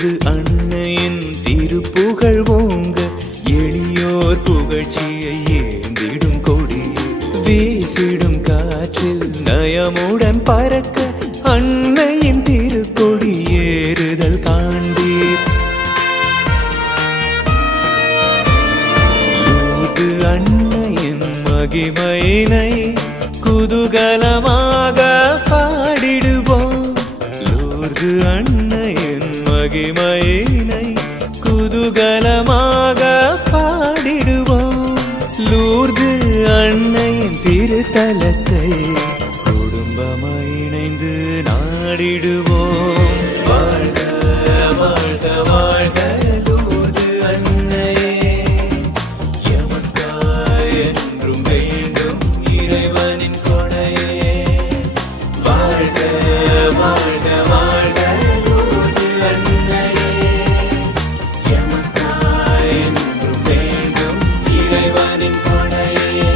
Lourdes அன்னையின் திருப்புகழ் ஓங்க எளியோர் புகழ்ச்சியை ஏந்திடும் கொடி வீசிடும் காற்றில் நயமுடன் பறக்க அன்னையின் திருக்கொடி ஏறுதல் காண்பீர். லூர்து அன்னையின் மகிமையினை குதூகலமாக பாடிடுவோம். லூர்து அன்னையின் மகிமையினை குதூகலமாக பாடிடுவோம். லூர்து அன்னையின் திருத்தலத்தை குடும்பமாய் இணைந்து நாடிடுவோம். வாழ்க வாழ்க வாழ்க லூர்து அன்னையே, எமக்காய் என்றும் வேண்டும் இறைவனின் கொடையே. வாழ்க வாழ்க வாழ்க லூர்து அன்னையே, எமக்காய் என்றும் வேண்டும் இறைவனின் கொடையே.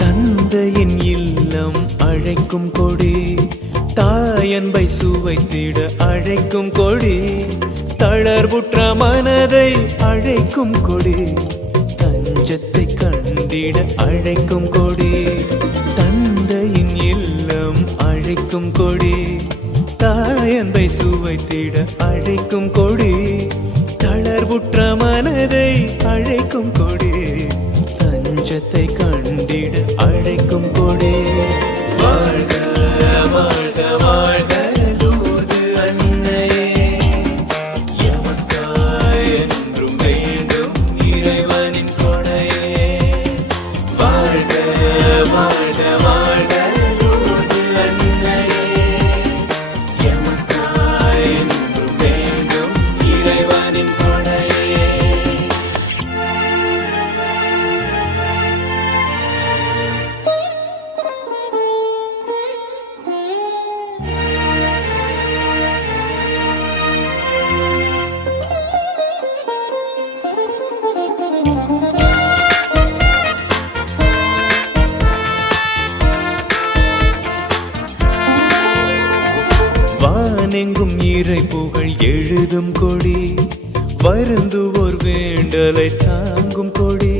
தந்தையின் இல்லம் அழைக்கும் கொடி, தாயன்பை சுவைத்திட அழைக்கும் கொடி, தளர்வுற்ற மனதை அழைக்கும் கொடி, தஞ்சத்தை கண்டிட அழைக்கும் கொடி. தந்தையின் இல்லம் அழைக்கும் கொடி, தாயன்பை சுவைத்திட அழைக்கும் கொடி, தளர்வுற்ற மனதை அழைக்கும் கொடி, தஞ்சத்தை கண்டிட அழைக்கும் கொடி. வாழ்க வாழ்க வாழ்க லூர்து அன்னையே, எமக்காய் என்றும் வேண்டும் இறைவனின் கொடையே. வாழ்க வாழ்க வாழ்க லூர்து அன்னையே, எமக்காய் என்றும் வேண்டும் இறைவனின் கொடையே. வானெங்கும் இறை புகழ் எழுதும் கொடி, வருந்துவோர் வேண்டலை தாங்கும் கொடி,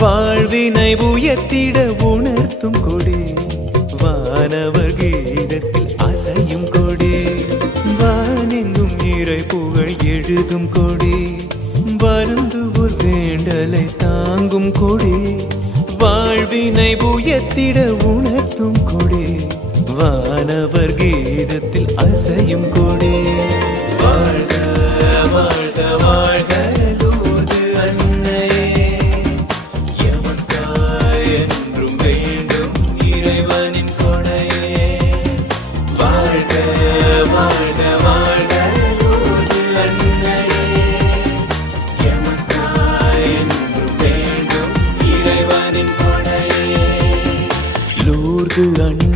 வாழ்வினை உயர்த்திட உணர்த்தும் கொடி, வானவர் கீதத்தில் அசையும் கொடி. வானெங்கும் இறை புகழ் எழுதும் கொடி, வருந்துவோர் வேண்டலை தாங்கும் கொடி, வாழ்வினை உயர்த்திட உணர்த்தும் கொடி, வானவர் கீதத்தில் அசையும் கொடி. வாழ்க வாழ்க வாழ்க லூர்து அன்னையே, எமக்காய் என்றும் வேண்டும் இறைவனின் கொடையே. வாழ்க வாழ்க வாழ்க லூர்து அன்னையே, எமக்காய் என்றும் வேண்டும் இறைவனின் கொடையே. லூர்து அன்னை